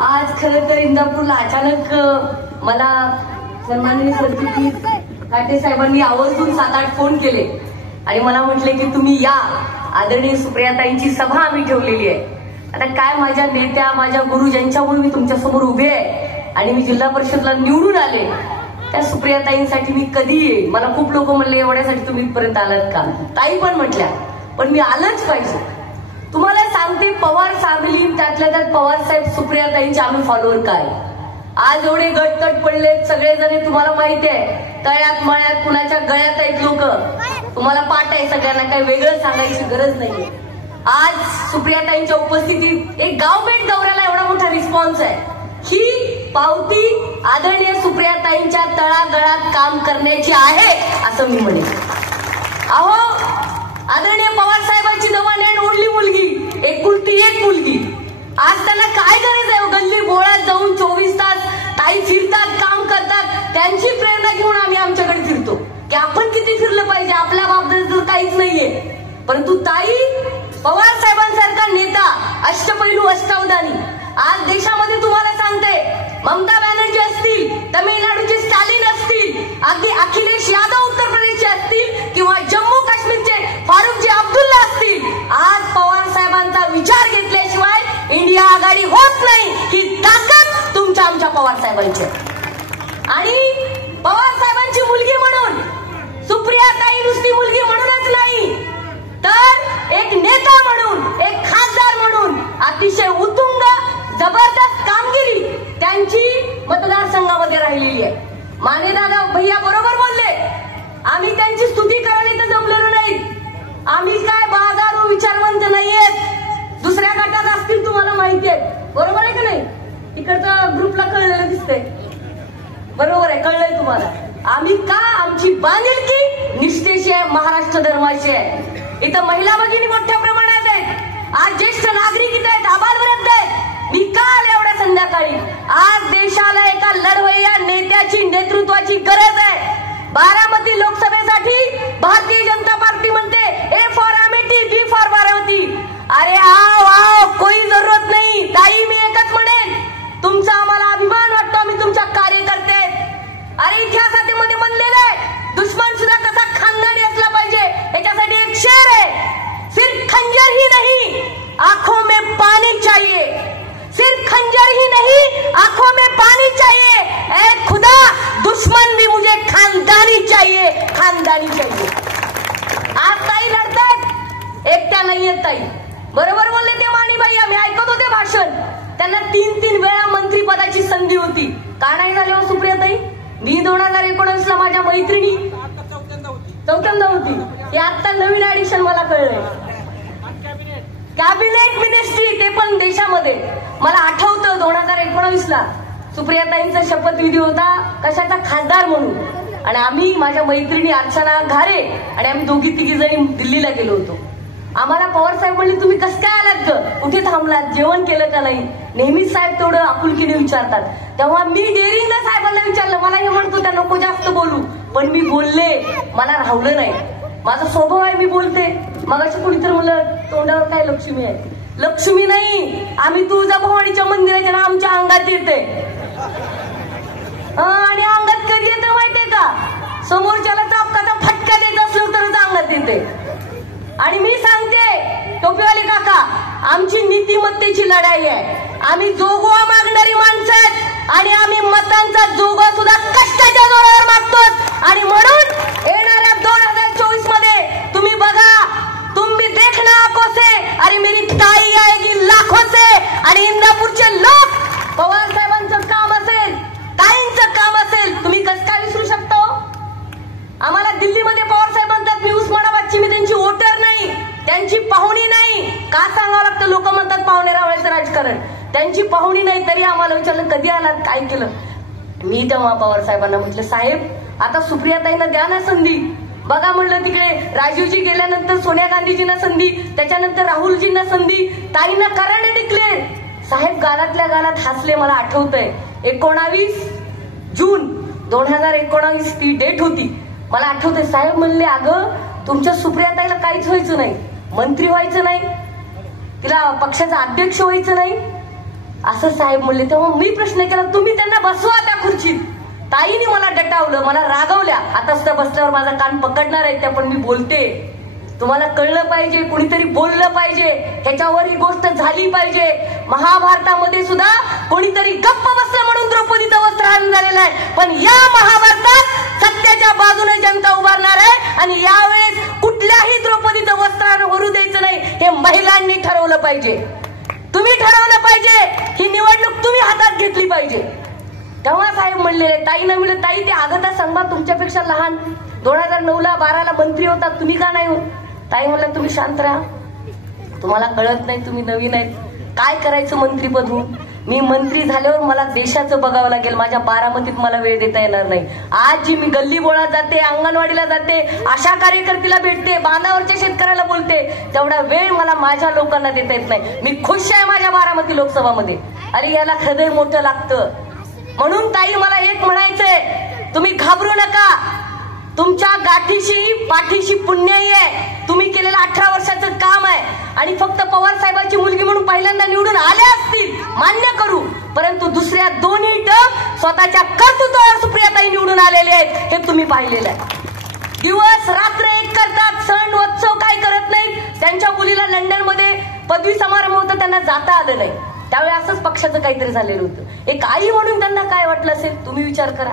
आज खरं तर इंदापूरला अचानक मला सन्माननीय सरचिटणीस काटे साहेबांनी आवर्जून 7-8 फोन केले आणि मला म्हटले की तुम्ही या, आदरणीय सुप्रियाताईंची सभा आम्ही ठेवलेली आहे. आता काय माझ्या नेत्या, माझ्या गुरु ज्यांच्यामुळे मी तुमच्या समोर उभे आहे आणि मी जिल्हा परिषदला निवडून आले, त्या सुप्रियाताईंसाठी मी कधी येईल. मला खूप लोक म्हणले एवढ्यासाठी तुम्ही इथपर्यंत आलात का. ताई पण म्हटल्या पण मी आलंच पाहिजे. तुम्हाला सांगते, पवार फॅमिली, त्यातल्या त्यात पवार साहेब सुप्रियाताईंचे आम्ही फॉलोअर काय. आज एवढे गटतट पडलेत सगळेजण, तुम्हाला माहिती आहे, तळ्यात मळ्यात कुणाच्या गळ्यात आहेत लोक. तुम्हाला पाठ आहे सगळ्यांना, काही वेगळं सांगायची गरज नाहीये. आज सुप्रियाताईंच्या उपस्थितीत एक गावभेट दौऱ्याला एवढा मोठा रिस्पॉन्स आहे. ही पावती आदरणीय सुप्रियाताईंच्या तळागळात काम करण्याची आहे असं मी म्हणेन. अहो, आदरणीय पवार साहेबांची नवाने ओढली मुलगी, एकुलती एक मुलगी. आज त्यांना काय गरज आहे गल्ली बोळात जाऊन 24 तास ताई फिरतात, काम करतात. त्यांची प्रेरणा घेऊन आम्ही आमच्याकडे फिरतो की आपण किती फिरलं पाहिजे. आपल्या बाबतीत काहीच नाहीये, परंतु ताई पवार साहेबांसारखा नेता, अष्टपैलू अष्टावधानी. आज देशामध्ये तुम्हाला सांगते, ममता बॅनर्जी असतील, तमिळनाडूचे स्टॅलिन असतील, अगदी अखिलेश यादव उत्तर प्रदेशचे असतील किंवा जम्मू काश्मीरचे फारुखजी अब्दुल्ला असतील, आज पवार साहेबांचा विचार घेतल्याशिवाय इंडिया आघाडी होत नाही. ही ताकद तुमच्या आमच्या पवार साहेबांची. आणि पवार साहेबांची मुलगी म्हणून सुप्रियाताई नुसती मुलगी म्हणूनच नाही, तर एक नेता म्हणून, एक खासदार म्हणून अतिशय उत्तुंग जबरदस्त कामगिरी त्यांची मतदारसंघामध्ये राहिलेली आहे. मानेदादा भैया बरोबर बोलले, आम्ही त्यांची स्तुती करायला इथं जमलेलो नाही. आम्ही काय बाजारू विचारवंत नाहीयेत. दुसऱ्या गटात असतील, तुम्हाला माहिती आहे, बरोबर आहे का नाही. तिकडचा ग्रुपला कळलेलं दिसतंय, बरोबर आहे, कळलंय तुम्हाला. आम्ही का, आमची बांधिलकी निष्ठेची आहे, महाराष्ट्र धर्माची आहे. इथं महिला भगिनी मोठ्या प्रमाणात आहेत, आज ज्येष्ठ नागरिक इथं आहेत, आबालवृद्ध आहेत. मी का आले एवढ्या संध्याकाळी. आज देशाला एका लढवय्या नेत्याची, नेतृत्वाची गरज आहे. बारामती लोकसभेसाठी भारतीय जनता पार्टी म्हणते A for Amethi, B for Baramati. अरे आओ आओ, कोई जरूरत नाही. ताई, मी एकच म्हणेन, तुमचा आम्हाला अभिमान वाटतो, आम्ही तुमच्या कार्यकर्ते आहेत. अरे इतिहासामध्ये म्हणलेलं आहे, दुश्मन सुद्धा कसा खानदानी असला पाहिजे. याच्यासाठी एक शेर आहे, सिर्फ खंजर ही नहीं आंखों में पानी चाहिए, सिर्फ खंजर ही नहीं आंखों में पानी चाहिए. ए खुदा, दुश्मन भी मुझे खानदानी चाहिए, खानदानी चाहिए. आज ताई लढतात, एकट्या नाहीयेत ताई. बरोबर बोलले ते माणी भैया, मी ऐकत होते भाषण. त्यांना 3-3 वेळा मंत्रीपदाची संधी होती, का नाही झाली हो सुप्रियाताई. मी 2019ला माझ्या मैत्रिणी चौथ्यांदा होती, हे आता नवीन ऍडिशन मला कळलंय. कॅबिनेट मिनिस्ट्री, ते पण देशामध्ये. मला आठवतं 2019ला सुप्रियाताईंचा शपथविधी होता, कशाचा, खासदार म्हणून. आणि आम्ही, माझ्या मैत्रिणी अर्चना घारे आणि आम्ही दोघी तिघी जणी दिल्लीला गेलो होतो. आम्हाला पवार साहेब म्हणले तुम्ही कसं काय आलात ग, कुठे थांबलात, जेवण केलं का नाही. नेहमीच साहेब तेवढं आपुलकीने विचारतात. तेव्हा मी डेअरिंगला साहेबांना विचारलं, मला हे म्हणतो त्या नको जास्त बोलू, पण मी बोलले, मला राहवलं नाही. माझा स्वभाव आहे, मी बोलते. मग अशी कुणीतरी म्हणलं तोंडावर काय लक्ष्मी आहे. लक्ष्मी नाही, आम्ही तुळजाभवानीच्या मंदिराच्या ना आमच्या अंगात येते. आणि अंगात कधी येतं माहितीये का, समोरच्याला चापकाचा फटका देत असलो तरच अंगात येते. आणि मी सांगते टोपीवाले काका, आमची नीतिमत्तेची लढाई आहे. आम्ही जोगवा मागणारी माणसं आहेत आणि आम्ही मतांचा जोगवा सुद्धा कष्टाच्या जोरावर मागतो. आणि म्हणून येणाऱ्या 2024 मध्ये तुम्ही बघा, तुम भी देखना आंखों से, अरे मेरी ताई आएगी लाखों से. आणि इंदापूरचे लोक, पवार साहेबांचं काम असेल, ताईंचं काम असेल, तुम्ही कसं काय विसरू शकतो. आम्हाला दिल्लीमध्ये पवार साहेब म्हणतात, मी उस्मानाबादची, मी त्यांची वोटर नाही, त्यांची पाहुणी नाही. का सांगावं लागतं, लोक म्हणतात पाहुणे रावळ्याचं राजकारण. त्यांची पाहुणी नाही, तरी आम्हाला विचारलं कधी आलात, काय केलं. मी तेव्हा पवार साहेबांना म्हटलं, साहेब आता सुप्रियाताईंना द्या ना संधी. बघा म्हणलं, तिकडे राजीवजी गेल्यानंतर सोनिया गांधीजींना संधी, त्याच्यानंतर राहुलजींना संधी, ताईंना करायला डिक्लेअर. साहेब गालातल्या गालात हसले. मला आठवतंय 19 जून 2019 ती डेट होती. मला आठवतंय, साहेब म्हणले, अगं तुमच्या सुप्रियाताईला काहीच व्हायचं नाही, मंत्री व्हायचं नाही, तिला पक्षाचा अध्यक्ष व्हायचं नाही, असं साहेब म्हणले. तेव्हा मी प्रश्न केला, तुम्ही त्यांना बसवा त्या खुर्चीत. ताईने मला डटावलं, मला रागवल्या. आता सुद्धा बसल्यावर माझा कान पकडणार आहे त्या, पण मी बोलते. तुम्हाला कळलं पाहिजे, कुणीतरी बोललं पाहिजे, ह्याच्यावर ही गोष्ट झाली पाहिजे. महाभारतामध्ये सुद्धा कोणीतरी गप्प बसलं म्हणून द्रौपदीचं वस्त्रहरण झालेलं आहे, पण या महाभारतात सत्याच्या बाजूने जनता उभारणार आहे. आणि यावेळेस कुठल्याही द्रौपदीचं वस्त्रहरण होऊ द्यायचं नाही, हे महिलांनी ठरवलं पाहिजे. तुम्ही ठरवलं पाहिजे, ही निवडणूक तुम्ही हातात घेतली पाहिजे. तेव्हा साहेब म्हणले, ताईनं म्हणलं, ताई ते आगता संघ तुमच्यापेक्षा लहान, 2009ला 12ला मंत्री होता, तुम्ही का नाही हो? ताई म्हणलं, तुम्ही शांत राहा, तुम्हाला कळत नाही, तुम्ही नवीन आहेत. काय करायचं मंत्रीपद होऊन? मी मंत्री झाल्यावर मला देशाचं बघावं लागेल, माझ्या बारामतीत मला वेळ देता येणार नाही. आज जी मी गल्ली बोळात जाते, अंगणवाडीला जाते, आशा कार्यकर्तीला भेटते, बांधावरच्या शेतकऱ्याला बोलते, तेवढा वेळ मला माझ्या लोकांना देता येत नाही. मी खुश आहे माझ्या बारामती लोकसभामध्ये. अरे याला हृदय मोठं लागतं. म्हणून ताई मला एक म्हणायचंय, तुम्ही घाबरू नका. तुमच्या गाठीशी पाठीशी पुण्याई आहे. तुम्ही केलेलं 18 वर्षाचं काम आहे. आणि फक्त पवार साहेबांची मुलगी म्हणून पहिल्यांदा निवडून आल्या असतील, मान्य करू, परंतु दुसऱ्या दोन्ही टर्म स्वतःच्या कर्तृत्वावर सुप्रियाताई निवडून आलेले आहेत, हे तुम्ही पाहिलेलं आहे. दिवस रात्र एक करतात, सण उत्सव काय करत नाहीत. त्यांच्या मुलीला लंडनमध्ये पदवी समारंभ होता, त्यांना जाता आलं नाही. त्यावेळी असंच पक्षाचं काहीतरी झालेलं होतं. एक आई म्हणून त्यांना काय वाटलं असेल, तुम्ही विचार करा.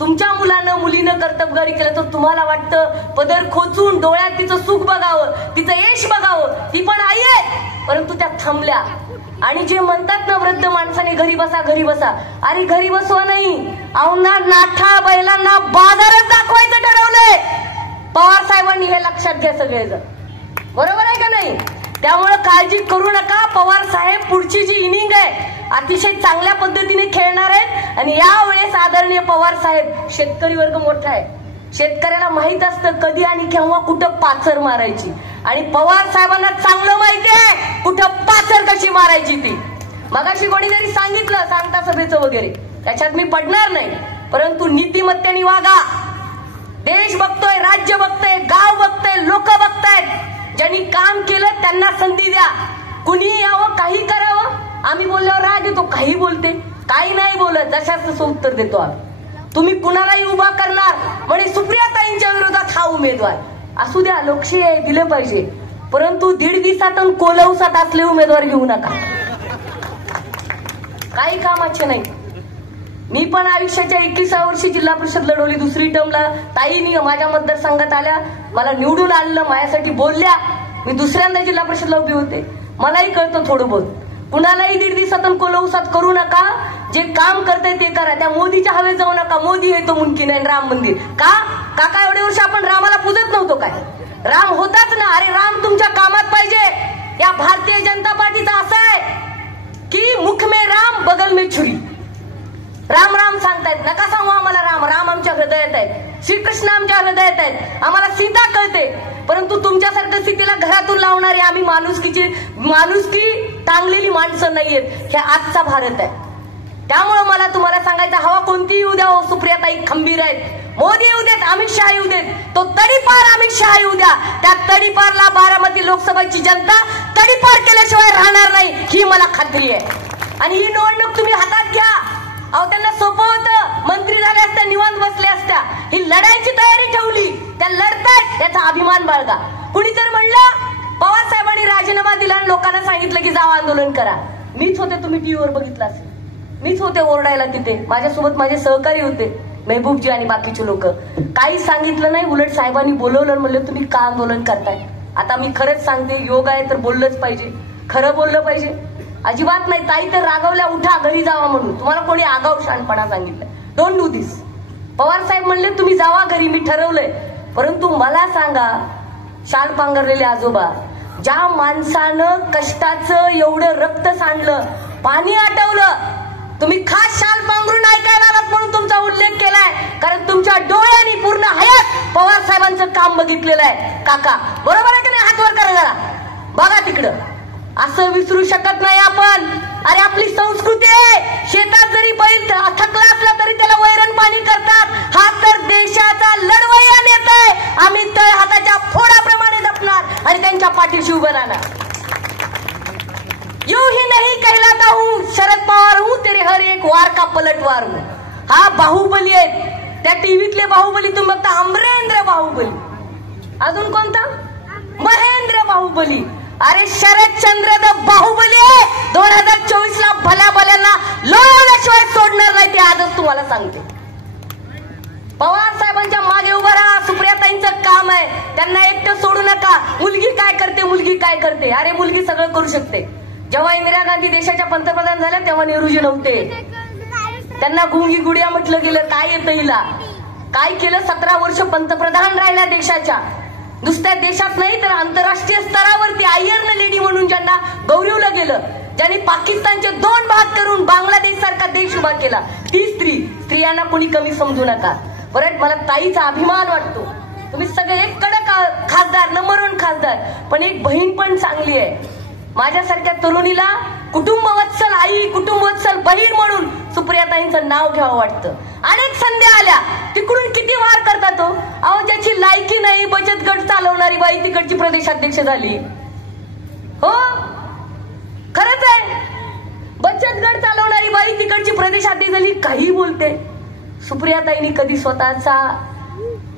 तुमच्या मुलानं मुलीनं कर्तबगारी केलं तर तुम्हाला वाटतं पदर खोचून डोळ्यात तिचं सुख बघावं, तिचं यश बघावं. ती पण आई आहे, परंतु त्या थांबल्या. आणि जे म्हणतात ना वृद्ध माणसाने घरी बसा घरी बसा, अरे घरी बसवा नाही, औना नाठा बैलांना बाजारात दाखवायचं ठरवलंय. पवार साहेबांनी हे लक्षात घ्या सगळेजण, बरोबर आहे का नाही? त्यामुळे काळजी करू नका. पवार साहेब पुढची जी इनिंग आहे अतिशय चांगल्या पद्धतीने खेळणार आहेत. आणि यावेळेस आदरणीय पवार साहेब, शेतकरी वर्ग मोठा आहे, शेतकऱ्याला माहित असतं कधी आणि केव्हा कुठं पाचर मारायची. आणि पवार साहेबांना चांगलं माहिती आहे कुठं पाचर कशी मारायची ती. मगाशी कोणीतरी सांगितलं सांगता सभेचं वगैरे, त्याच्यात मी पडणार नाही, परंतु नीतिमत्तेने वागा. देश बघतोय, राज्य बघतोय, गाव बघतोय, लोक बघतायत. ज्यांनी काम केलं त्यांना संधी द्या. कुणी यावं, काही करावं. आम्ही बोलल्यावर राग येतो, काही बोलते, काही नाही बोलत, जशाच तसं उत्तर देतो आम्ही. तुम्ही कुणालाही उभा करणार म्हणजे सुप्रियाताईंच्या विरोधात हा उमेदवार असू द्या, लोकशाही आहे, दिलं पाहिजे, परंतु 1.5 दिवसात आणि कोलवसात असले उमेदवार घेऊ नका, काही कामाचे नाही. मी पण आयुष्याच्या 21व्या वर्षी जिल्हा परिषद लढवली, दुसरी टर्मला ताईनी माझ्या मतदारसंघात आल्या, मला निवडून आणलं, माझ्यासाठी बोलल्या. मी दुसऱ्यांदा जिल्हा परिषदला उभी होते, मलाही कळतं थोडं बहुत. कुणालाही 1.5 दिवसात कोलवसात करू नका. जे काम करताय ते करा. त्या मोदीच्या हवेत जाऊ नका. मोदी येतो मुमकिन आहे राम मंदिर का काका एवढे वर्ष आपण रामाला पूजत नव्हतो काय? राम होताच ना. अरे राम तुमच्या कामात पाहिजे. या भारतीय जनता पार्टीचा असं आहे की मुख में राम बगल में छुरी. राम राम सांगतायत, नका सांगू आम्हाला राम. राम आमच्या हृदयात आहेत, श्रीकृष्ण आमच्या हृदयात आहेत, आम्हाला सीता कळते. परंतु तुमच्यासारखं सीतेला घरातून लावणारे आम्ही माणुसकी टांगलेली माणसं नाहीयेत. हे आजचा भारत आहे. त्यामुळे मला तुम्हाला सांगायचं, हवा कोणती येऊ द्या, सुप्रियाताई खंबीर आहेत. मोदी येऊ देत, अमित शहा येऊ देत, तो तडीपार अमित शहा येऊ द्या. त्या तडीपारला बारामती लोकसभेची जनता तडीपार केल्याशिवाय राहणार नाही, ही मला खात्री आहे. आणि ही निवडणूक तुम्ही हातात घ्या. अहो त्यांना सोपं होतं, मंत्री झाल्या असत्या, निवांत बसल्या असत्या. ही लढायची तयारी ठेवली, त्या लढतायत, त्याचा अभिमान बाळगा. कुणी तर म्हणलं पवार साहेबांनी राजीनामा दिला आणि लोकांना सांगितलं की जावा आंदोलन करा. मीच होते, तुम्ही टीव्हीवर बघितलं असेल, मीच होते ओरडायला तिथे. माझ्यासोबत माझे सहकारी होते, मेहबूबजी आणि बाकीचे लोक. काही सांगितलं नाही, उलट साहेबांनी बोलवलं, म्हणलं तुम्ही का आंदोलन करताय. आता मी खरंच सांगते, योग आहे तर बोललंच पाहिजे, खरं बोललं पाहिजे. अजिबात नाही. ताई तर रागवल्या, उठा घरी जावा म्हणून. तुम्हाला कोणी आगाऊ शहाणपणा सांगितलं, डोंट डू दिस. पवार साहेब म्हणले तुम्ही जावा घरी, मी ठरवलंय. परंतु मला सांगा, शाल पांघरलेले आजोबा, ज्या माणसानं कष्टाचं एवढं रक्त सांडलं, पाणी आटवलं, तुम्ही खास शाल पांघरून ऐकायला आलात म्हणून तुमचा उल्लेख केलाय, कारण तुमच्या डोळ्यांनी पूर्ण हयात पवार साहेबांचं काम बघितलेलं आहे. काका बरोबर आहे की नाही? हात वर करा जरा, बघा तिकडं. असं विसरू शकत नाही आपण. अरे आपली संस्कृती आहे. शेतात जरी बैल थकला असला तरी त्याला वैरण पाणी करतात. हा तर देशाचा लढवय्या नेता आहे. आम्ही तळ हाताच्या फोडाप्रमाणे जपणार आणि त्यांच्या पाठीशी उभं राहणार. यूं ही नहीं कहलाता कहता हूँ शरद पवार हूँ तेरे हर एक वार का पलटवार हूँ. हा बाहुबली आहेत. त्या टीव्हीतले बाहुबली तुम्ही बघता अमरेंद्र बाहुबली. अजून कोणता? महेंद्र बाहुबली. अरे शरदचंद्र द बाहुबली आहे. 2024 ला भल्या भल्यांना लोळल्याशिवाय सोडणार नाही ते आजच तुम्हाला सांगते. पवार साहेबांच्या मागे उभं राहा. सुप्रियाताईंचं काम आहे. त्यांना एकटं सोडू नका. मुलगी काय करते, मुलगी काय करते. अरे मुलगी सगळं करू शकते. जेव्हा इंदिरा गांधी देशाच्या पंतप्रधान झाल्या तेव्हा नेहरूजी नव्हते. त्यांना गुंगी गुडिया म्हटलं गेलं. काय येतं हिला? काय केलं? 17 वर्ष पंतप्रधान राहिल्या देशाच्या. नुसत्या देशात नाही तर आंतरराष्ट्रीय स्तरावरती आयर्न लेडी म्हणून ज्यांना गौरवलं गेलं, ज्यांनी पाकिस्तानचे 2 भाग करून बांगलादेश सारखा देश उभा केला, ती स्त्रियांना कोणी कमी समजू नका. परत मला ताईचा अभिमान वाटतो. तुम्ही सगळे एक कडक खासदार, नंबर 1 खासदार, पण एक बहीण पण चांगली आहे. माझ्यासारख्या तरुणीला कुटुंबवत्सल आई, कुटुंबवत्सल बहीण म्हणून सुप्रियाताईंचं नाव घ्यावं वाटतं. अनेक संध्या आल्या, तिकडून किती वार करतात हो. अहो ज्याची लायकी नाही, बचत गट चालवणारी बाई तिकडची प्रदेशाध्यक्ष झाली. हो खरंच आहे. बचत गट चालवणारी बाई तिकडची प्रदेशाध्यक्ष झाली. काही बोलते. सुप्रियाताईंनी कधी स्वतःचा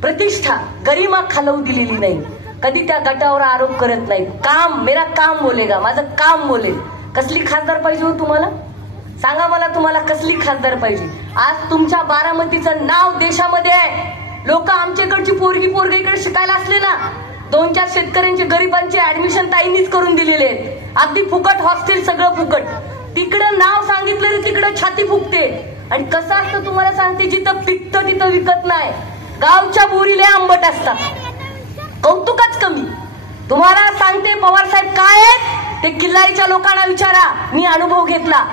प्रतिष्ठा, गरिमा खालवू दिलेली नाही. कधी त्या गटावर आरोप करत नाही. काम मेरा काम बोलेगा, माझं काम बोलेल. कसली खासदार पाहिजे हो तुम्हाला? सांगा मला, तुम्हाला कसली खासदार पाहिजे? आज तुमच्या बारामतीचं नाव देशामध्ये आहे. लोक आमच्याकडची पोरगी इकडे शिकायला असले ना, 2-4 शेतकऱ्यांचे, गरिबांचे ऍडमिशन ताईंनीच करून दिलेले आहेत. अगदी फुकट हॉस्टेल, सगळं फुकट. तिकडं नाव सांगितलं तिकडं छाती फुकते. आणि कसं असतं तुम्हाला सांगते, जिथं पिकतं तिथं विकत नाही. गावच्या बोरीला आंबट असतात. कौतुकच कमी. तुम्हाला सांगते पवार साहेब काय आहेत ते किल्लारीच्या लोकांना विचारा. मी अनुभव घेतला.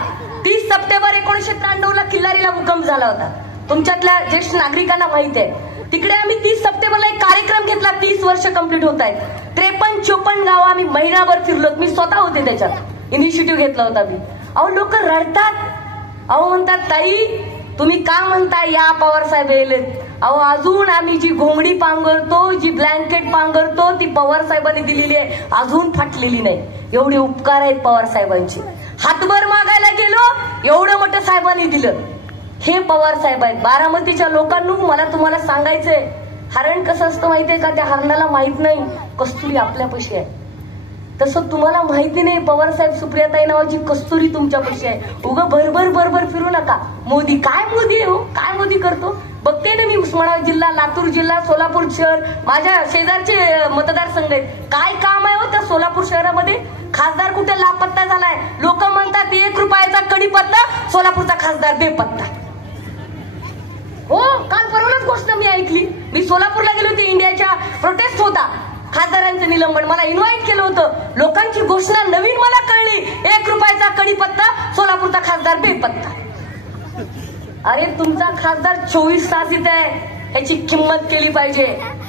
30 सप्टेंबर 1993 किल्लारीला भूकंप झाला होता. तुमच्यातल्या ज्येष्ठ नागरिकांना माहित आहे. तिकडे आम्ही 30 सप्टेंबरला एक कार्यक्रम घेतला. 30 वर्ष कंप्लीट होत आहेत. 53-54 गावं आम्ही महिनाभर फिरलो. मी स्वतः होते त्याच्यात. इनिशिएटिव्ह घेतला होता मी. अहो लोक रडतात. अहो म्हणतात ताई तुम्ही का म्हणताय या पवार साहेब येलेत. अहो अजून आम्ही जी घोंगडी पांघरतो, जी ब्लँकेट पांघरतो ती पवार साहेबांनी दिलेली आहे, अजून फाटलेली नाही. एवढे उपकार आहेत पवार साहेबांचे. हातभर मागायला गेलो, एवढं मोठं साहेबांनी दिलं. हे पवार साहेब आहेत. बारामतीच्या लोकांना मला तुम्हाला सांगायचंय, हरण कसं असतं माहितीये का? त्या हरणाला माहित नाही कस्तुरी आपल्यापाशी आहे. तसं तुम्हाला माहिती नाही पवार साहेब, सुप्रियाताई नावाची कस्तुरी तुमच्यापाशी आहे. उगा भरभर फिरू नका. मोदी काय मोदी आहे हो, काय मोदी करतो बघते ना मी. उस्मानाबाद जिल्हा, लातूर जिल्हा, सोलापूर शहर माझ्या शेजारचे मतदारसंघ आहेत. काय काम आहे हो त्या सोलापूर शहरामध्ये? खासदार कुठे लापत्ता झालाय. लोक म्हणतात 1 रुपयाचा कडीपत्ता, सोलापूरचा खासदार बेपत्ता. हो काल परवाच गोष्ट मी ऐकली. मी सोलापूरला गेले होते. इंडियाच्या प्रोटेस्ट होता, खासदारांचं निलंबन. मला इन्व्हाइट केलं होतं. लोकांची घोषणा नवीन मला कळली. 1 रुपयाचा कडीपत्ता, सोलापूरचा खासदार बेपत्ता. अरे तुमचा खासदार 24 तास इथे आहे. याची किंमत केली पाहिजे.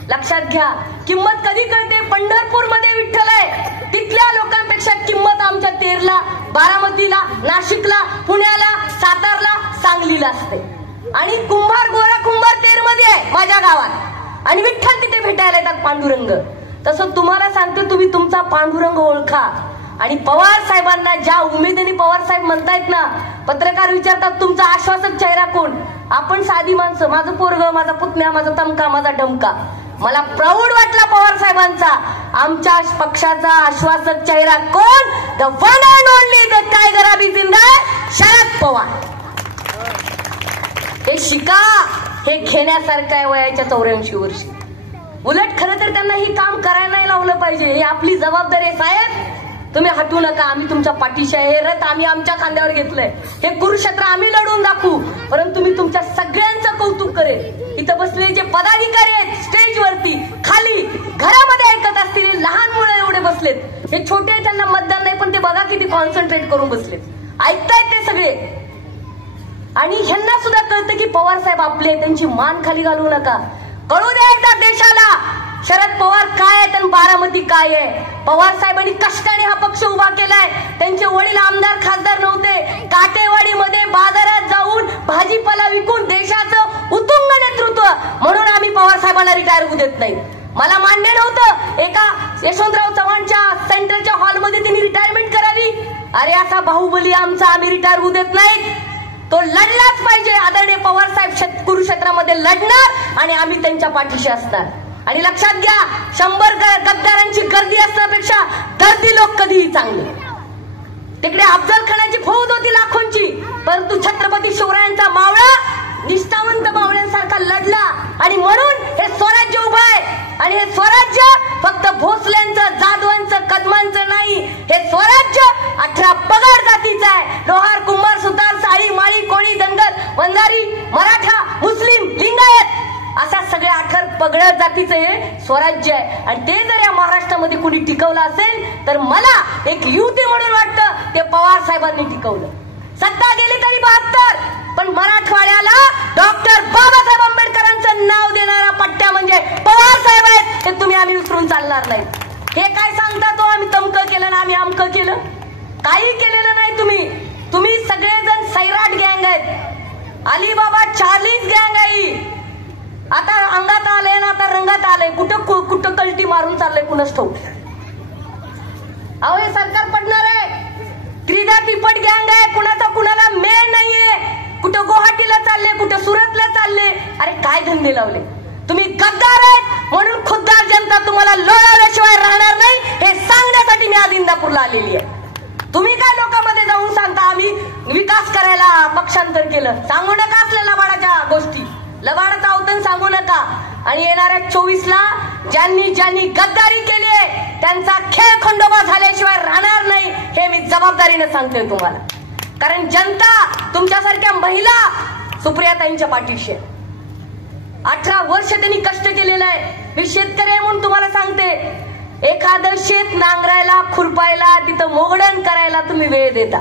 लक्षात घ्या. किंमत कधी कळते? पंढरपूरमध्ये विठ्ठल आहे, तिथल्या लोकांपेक्षा किंमत आमच्या तेरला, बारामतीला, नाशिकला, पुण्याला, सातारला, सांगलीला असते. आणि कुंभार, गोरा कुंभार तेरमध्ये आहे माझ्या गावात. आणि विठ्ठल तिथे भेटायला येतात, पांडुरंग. तसं तुम्हाला सांगते, तुम्ही तुमचा पांडुरंग ओळखा. आणि पवार साहेबांना ज्या उमेदीने पवार साहेब म्हणतायत ना, पत्रकार विचारतात तुमचा आश्वासक चेहरा कोण? आपण साधी माणसं, माझं पोरग, माझा पुतण्या, माझा तमका, माझा ढमका. मला प्राऊड वाटला पवार साहेबांचा. आमच्या पक्षाचा आश्वासक चेहरा कोण? The one and only, the tiger अभी जिंदा है, शरद पवार. हे शिका. हे घेण्यासारखं आहे वयाच्या 84 वर्षी. उलट खरं तर त्यांना ही काम करायला नाही लावलं पाहिजे. हे आपली जबाबदारी आहे. साहेब तुम्ही हटू नका, आम्ही तुमच्या पाठीशी आहे. हे रथ आम्ही आमच्या खांद्यावर घेतलंय. हे कुरुक्षेत्र आम्ही लढून दाखवू. परंतु मी तुमच्या सगळ्यांचं कौतुक करेन. इथं बसलेले जे पदाधिकारी आहेत, स्टेजवरती, खाली, घरामध्ये ऐकत असतील, लहान मुलं एवढे बसलेत. हे छोटे, त्यांना मतदान नाही, पण ते बघा किती कॉन्सन्ट्रेट करून बसलेत, ऐकतायत ते सगळे. आणि ह्यांना सुद्धा कळतं की पवार साहेब आपले, त्यांची मान खाली घालू नका. कळू द्या एकदा देशाला शरद पवार काय आहेत आणि बारामती काय आहे. पवार साहेबांनी कष्टाने हा पक्ष उभा केलाय. त्यांचे वडील आमदार, खासदार नव्हते. काटेवाडीमध्ये बाजारात जाऊन भाजीपाला विकून देशाचं उत्तुंग नेतृत्व, म्हणून आम्ही पवार साहेबांना रिटायर होऊ देत नाही. मला मान्य नव्हतं एका यशवंतराव चव्हाणच्या सेंट्रलच्या हॉलमध्ये त्यांनी रिटायरमेंट करावी. अरे असा बाहुबली आमचा आम्ही रिटायर होऊ देत नाही. तो लढलाच पाहिजे. आदरणीय पवार साहेब कुरुक्षेत्रामध्ये लढणार आणि आम्ही त्यांच्या पाठीशी असणार. आणि लक्षात घ्या, 100 गद्दारांची गर्दी असण्यापेक्षा गर्दी लोक कधीही चांगले. तिकडे अफजल खानाची फौज होती लाखोंची, परंतु छत्रपती शिवरायांचा मावळा निष्ठावंत मावळ्यांसारखा लढला. आणि म्हणून हे स्वराज्य उभं आहे. आणि हे स्वराज्य फक्त भोसल्यांचं, जाधवांचं, कदमांचं नाही. हे स्वराज्य 18 पगड जातीचं आहे. लोहार, कुंभार, सुतार, साळी, माळी, कोळी, धनगर, वंजारी, मराठा, मुस्लिम, लिंगायत अशा सगळ्या 18 पगड जातीचं हे स्वराज्य आहे. आणि ते जर या महाराष्ट्रामध्ये कुणी टिकवलं असेल तर मला एक युवती म्हणून वाटतं ते पवार साहेबांनी टिकवलं. सत्ता गेली तरी 72, पण मराठवाड्याला डॉक्टर बाबासाहेब आंबेडकरांचं नाव देणारा पट्ट्या म्हणजे पवार साहेब आहेत. हे तुम्ही आम्ही विसरून चालणार नाही. हे काय सांगता तो आम्ही तमकं केलं ना आम्ही आमकं केलं, काही केलेलं नाही. तुम्ही सगळेजण सैराट गँग आहेत. अलिबाबा 40 गँग आहे. आता अंगात आलंय ना आता रंगात आलंय. कुठं कलटी मारून चाललंय कुणाच ठाऊक. अहो हे सरकार पडणार आहे. त्रिधा तिप्पट गँग आहे. कुणाचा कुणाला मेळ नाहीये. कुठं गुवाहाटीला चालले, कुठं सुरतला चालले. अरे काय धंदे लावले तुम्ही. गद्दार आहेत म्हणून खुद्दार जनता तुम्हाला लोळवल्याशिवाय राहणार नाही हे सांगण्यासाठी मी आज इंदापूरला आलेली आहे. तुम्ही काय लोकांमध्ये जाऊन सांगता आम्ही विकास करायला पक्षांतर केलं. सांगू नका असल्या लबाडाच्या गोष्टी. लबाडाचं अवतन सांगू नका. आणि येणाऱ्या 24ला ज्यांनी गद्दारी केली आहे त्यांचा खेळ खंडोबा झाल्याशिवाय राहणार नाही हे मी जबाबदारीने सांगते तुम्हाला. कारण जनता तुमच्यासारख्या महिला सुप्रियाताईंच्या पाठीशी आहे. 18 वर्ष त्यांनी कष्ट केलेलं आहे. मी शेतकरी आहे म्हणून तुम्हाला सांगते, एखादं शेत नांगरायला, खुरपायला, तिथं मोगडण करायला तुम्ही वेळ देता.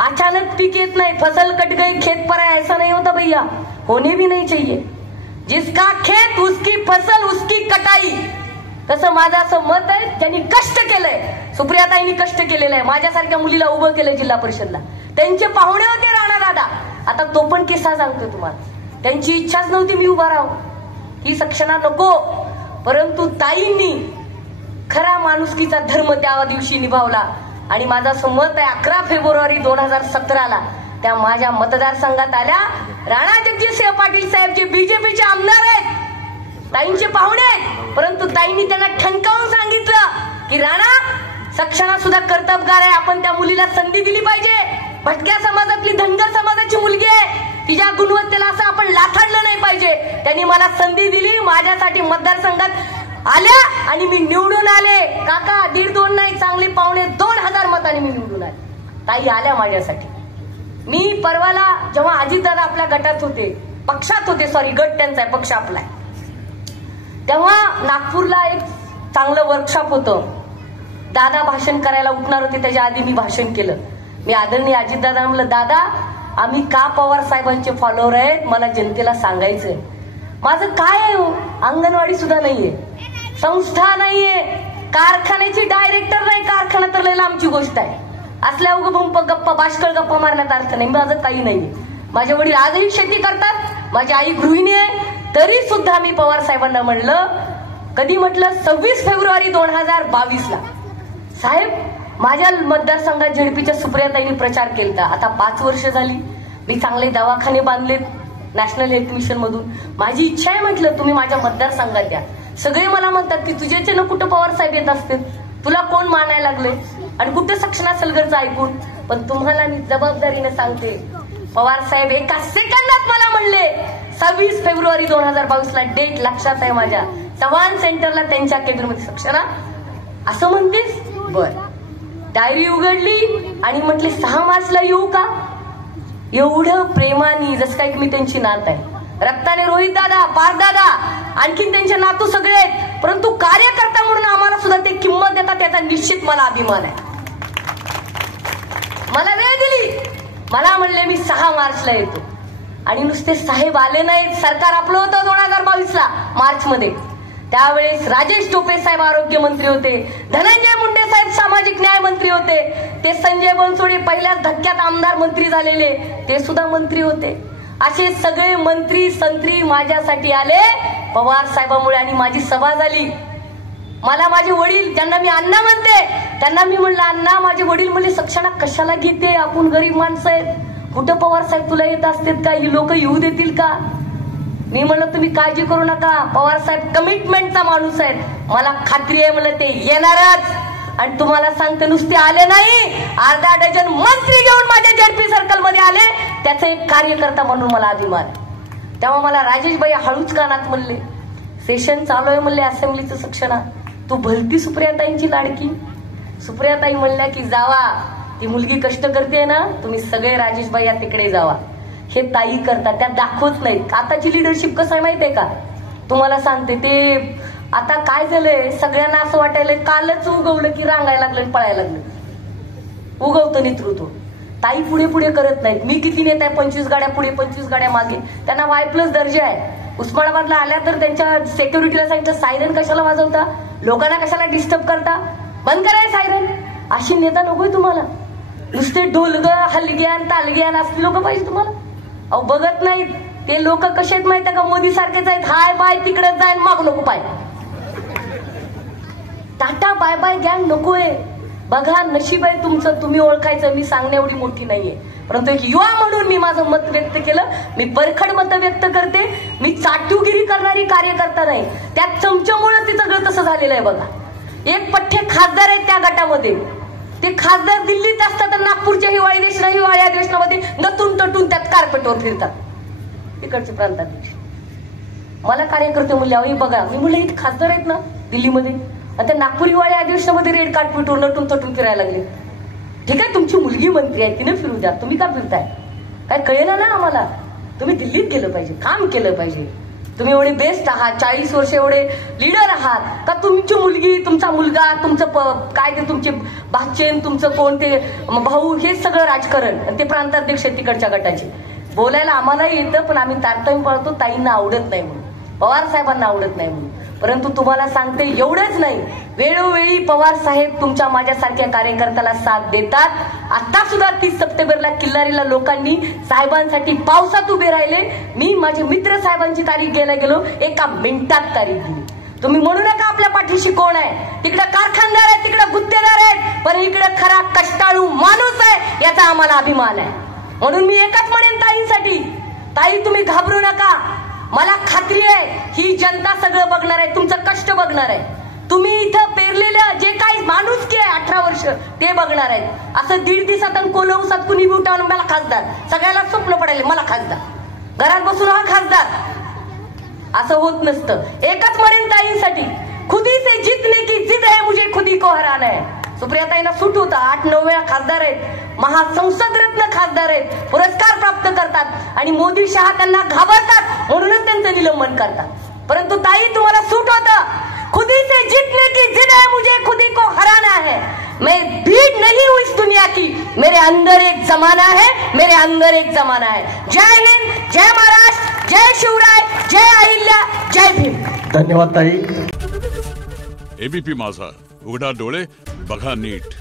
अचानक पीक येत नाही. फसल कट गई खेत पर है ऐसा नहीं होता भैया, होने भी नहीं चाहिए. जिसका खेत उसकी फसल उसकी कटाई. तसं माझं असं मत आहे. ज्यांनी कष्ट केलंय, सुप्रियाताईंनी कष्ट केलेलं आहे. माझ्यासारख्या मुलीला उभं केलं जिल्हा परिषदला. त्यांचे पाहुणे होते राणा दादा. आता तो पण किस्सा सांगतो तुम्हाला. त्यांची इच्छाच नव्हती मी उभा राहू, ही सक्षणा नको. परंतु ताईंनी खरा माणुसकीचा धर्म त्या दिवशी निभावला. आणि माझं असं मत आहे 11 फेब्रुवारी 2017ला त्या माझ्या मतदारसंघात आल्या. राणा जगजितसिंह पाटील साहेब जे बीजेपीचे आमदार आहेत, ताईंचे पाहुणे आहेत. परंतु ताईंनी त्यांना ठणकावून सांगितलं की राणा सक्षणा सुद्धा कर्तबगार आहे. आपण त्या मुलीला संधी दिली पाहिजे. भटक्या समाजातली धनगर समाजाची मुलगी आहे. तिच्या गुणवत्तेला असं आपण लाथाडलं नाही पाहिजे. त्यांनी मला संधी दिली. माझ्यासाठी मतदारसंघात आल्या आणि मी निवडून आले. काका 1.5-2 नाही, चांगली 2,500 मतांनी मी निवडून आले. ताई आल्या माझ्यासाठी. मी परवाला जेव्हा अजितदादा आपल्या गटात होते, पक्षात होते, सॉरी गट त्यांचा आहे, पक्ष आपला आहे, तेव्हा नागपूरला एक चांगलं वर्कशॉप होतं. दादा भाषण करायला उठणार होते, त्याच्या आधी मी भाषण केलं. मी आदरणीय अजितदादा म्हणलं, दादा आम्ही का पवार साहेबांचे फॉलोअर आहेत मला जनतेला सांगायचंय. माझं काय आहे हो, अंगणवाडी सुद्धा नाहीये, संस्था नाहीये, कारखान्याची डायरेक्टर नाही. कारखाना तर लय लांबची गोष्ट आहे. असल्या उगं गप्पा बाष्कळ गप्पा मारण्यात अर्थ नाही. माझं काही नाहीये. माझे वडील आजही शेती करतात. माझी आई गृहिणी आहे. तरी सुद्धा मी पवार साहेबांना म्हणलं, कधी म्हटलं 26 फेब्रुवारी 2022ला, साहेब माझ्या मतदारसंघात झेडपीच्या सुप्रियाताईंनी प्रचार केला. आता 5 वर्ष झाली. मी चांगले दवाखाने बांधलेत नॅशनल हेल्थ मिशन मधून. माझी इच्छा आहे म्हटलं तुम्ही माझ्या मतदारसंघात द्या. सगळे मला म्हणतात की तुझ्याचे ना कुठं पवार साहेब येत असतील, तुला कोण मानायला लागले आणि कुठे सक्षणा सलगरचं ऐकून. पण तुम्हाला मी जबाबदारीने सांगते, पवार साहेब एका सेकंदात मला म्हणले 26 फेब्रुवारी 2022ला डेट लक्षात आहे माझ्या. चव्हाण सेंटरला त्यांच्या केबिनमध्ये सक्षणा असं म्हणतेस, बर. डायरी उघडली आणि म्हटले 6 मार्चला येऊ का. एवढं प्रेमाने, जसं काय मी त्यांची नात आहे. रक्ताने रोहित दादा, पार्थ दादा, आणखीन त्यांचे नातू सगळे आहेत. परंतु कार्यकर्ता म्हणून आम्हाला सुद्धा ते किंमत देतात, त्याचा निश्चित मला अभिमान आहे. मला वेळ दिली. मला म्हणले मी 6 मार्चला येतो. आणि नुसते साहेब आले नाहीत. सरकार आपलं होतं 2022ला मार्च मध्ये. त्यावेळेस राजेश टोपे साहेब आरोग्य मंत्री होते, धनंजय मुंडे साहेब सामाजिक न्याय मंत्री होते, ते संजय बनसोडे पहिल्याच धक्क्यात आमदार मंत्री झालेले ते सुद्धा मंत्री होते. असे सगळे मंत्री संत्री माझ्यासाठी आले पवार साहेबांमुळे. आणि माझी सभा झाली. मला माझे वडील, ज्यांना मी अण्णा म्हणते, त्यांना मी म्हणलं अण्णा माझे वडील म्हणले सक्षणा कशाला घेते, आपण गरीब माणसं आहेत, कुठं पवार साहेब तुला येत असतात का, ही लोक येऊ देतील का. मी म्हणलं तुम्ही काळजी करू नका, पवार साहेब कमिटमेंटचा माणूस आहेत, मला खात्री आहे म्हणलं ते येणारच. आणि तुम्हाला सांगते नुसते आले नाही, अर्धा डझन मंत्री घेऊन माझ्या जेडपी सर्कल मध्ये आले, त्याचं एक कार्यकर्ता म्हणून मला अभिमान. तेव्हा मला राजेशबाई हळूच कानात म्हणले, सेशन चालू आहे म्हणले असेंब्लीचं सक्षणा, तू भलती सुप्रियाताईंची लाडकी. सुप्रियाताई म्हणल्या की जावा, ती मुलगी कष्ट करते ना, तुम्ही सगळे राजेशबाई या तिकडे जावा. हे ताई करतात, त्या दाखवत नाहीत. आताची लिडरशिप कसं आहे माहितीये का, तुम्हाला सांगते, ते आता काय झालंय, सगळ्यांना असं वाटायलंय कालच उगवलं की रांगायला लागलं, पळायला लागलं, उगवतं नेतृत्व. ताई पुढे पुढे करत नाहीत. मी किती नेत आहे, 25 गाड्या पुढे 25 गाड्या मागे, त्यांना Y+ दर्जा आहे. उस्मानाबादला आल्या तर त्यांच्या सेक्युरिटीला सांगितलं सायरन कशाला वाजवता, लोकांना कशाला डिस्टर्ब करता, बंद कराय सायरन. अशी नेता नकोय तुम्हाला, नुसते ढोलग हलग्यान तालग्यान असली लोक पाहिजे तुम्हाला. अहो बघत नाहीत ते लोक कसे आहेत माहिती का, मोदी सारखेच आहेत, हाय बाय तिकडे जाय माग नको पाय, टाटा बाय बाय गँग नकोय. बघा नशीब आहे तुमचं, तुम्ही ओळखायचं. मी सांगणे एवढी मोठी नाहीये, परंतु एक युवा म्हणून मी माझं मत व्यक्त केलं. मी परखड मत व्यक्त करते, मी चाटुगिरी करणारी कार्यकर्ता नाही. त्या चमच्यामुळे ते सगळं तसं झालेलं आहे. बघा एक पठ्ठे खासदार आहेत त्या गटामध्ये, ते खासदार दिल्लीत असतात तर नागपूरच्या हिवाळी अधिवेशनामध्ये नटून तटून त्यात कार्पेटवर फिरतात, तिकडचे प्रांताध्यक्ष. मला कार्यकर्ते म्हणले अहो बघा, मी म्हणलं इथे खासदार आहेत ना दिल्लीमध्ये, आता नागपूर हिवाळी अधिवेशनामध्ये रेड कार्पेटवर नटून तटून फिरायला लागले. ठीक आहे तुमची मुलगी मंत्री आहे, तिने फिरू द्या, तुम्ही का फिरताय, काय कळेना ना आम्हाला. तुम्ही दिल्लीत गेलं पाहिजे, काम केलं पाहिजे. तुम्ही एवढे बेस्ट आहात, 40 वर्ष एवढे लीडर आहात, का तुमची मुलगी, तुमचा मुलगा, तुमचं काय ते तुमचे भाचेन, तुमचं कोण ते भाऊ, हे सगळं राजकारण. ते प्रांताध्यक्ष तिकडच्या गटाचे बोलायला आम्हालाही येतं, पण आम्ही तारतम्य पाळतो, ताईंना आवडत नाही म्हणून, पवार साहेबांना आवडत नाही म्हणून. परंतु तुम्हाला सांगते एवढंच नाही, वेळोवेळी पवार साहेब तुमच्या माझ्यासारख्या कार्यकर्त्याला साथ देतात. आता सुद्धा 30 सप्टेंबरला किल्लारीला लोकांनी साहेबांसाठी पावसात उभे राहिले. मी माझे मित्र साहेबांची तारीख घ्यायला गेलो, एका मिनिटात तारीख दिली. तुम्ही म्हणू नका आपल्या पाठीशी कोण आहे, तिकडे कारखानदार आहे, तिकडे गुत्तेदार आहेत, पण इकडे खरा कष्टाळू माणूस आहे, याचा आम्हाला अभिमान आहे. म्हणून मी एकच म्हणेन ताईंसाठी, ताई तुम्ही घाबरू नका. मला खात्री आहे ही जनता सगळं बघणार आहे, तुमचं कष्ट बघणार आहे. तुम्ही इथं पेरलेलं जे काही माणुसकी आहे 18 वर्ष ते बघणार आहेत. असं 1.5 दिवसात आणि कोलवसात कुणी उठावून मला खासदार, सगळ्याला स्वप्न पडायले मला खासदार, घरात बसून हा खासदार, असं होत नसतं. एकच म्हणेन ताईंसाठी, खुदी से जीतने की जिद है मुझे खुदी को हराना है. सुप्रियाताईंना सूट होता, 8-9 वेळा खासदार आहेत, महासंसद रत्न खासदार आहेत, पुरस्कार प्राप्त करतात आणि मोदी शहा त्यांना घाबरतात म्हणूनच त्यांचं निलंबन करतात. परंतु ताई तुम्हाला सूट होतं, खुदी से जीतने की जिद है मुझे खुदी को हराना है. मैं भीड़ नहीं हूं इस दुनिया की, मेरे अंदर एक जमाना है, मेरे अंदर एक जमाना है. जय हिंद, जय महाराष्ट्र, जय शिवराय, जय अहिल्या, जय भीम. धन्यवाद ताई. एबीपी माझा, उघडा डोळे बघा नीट.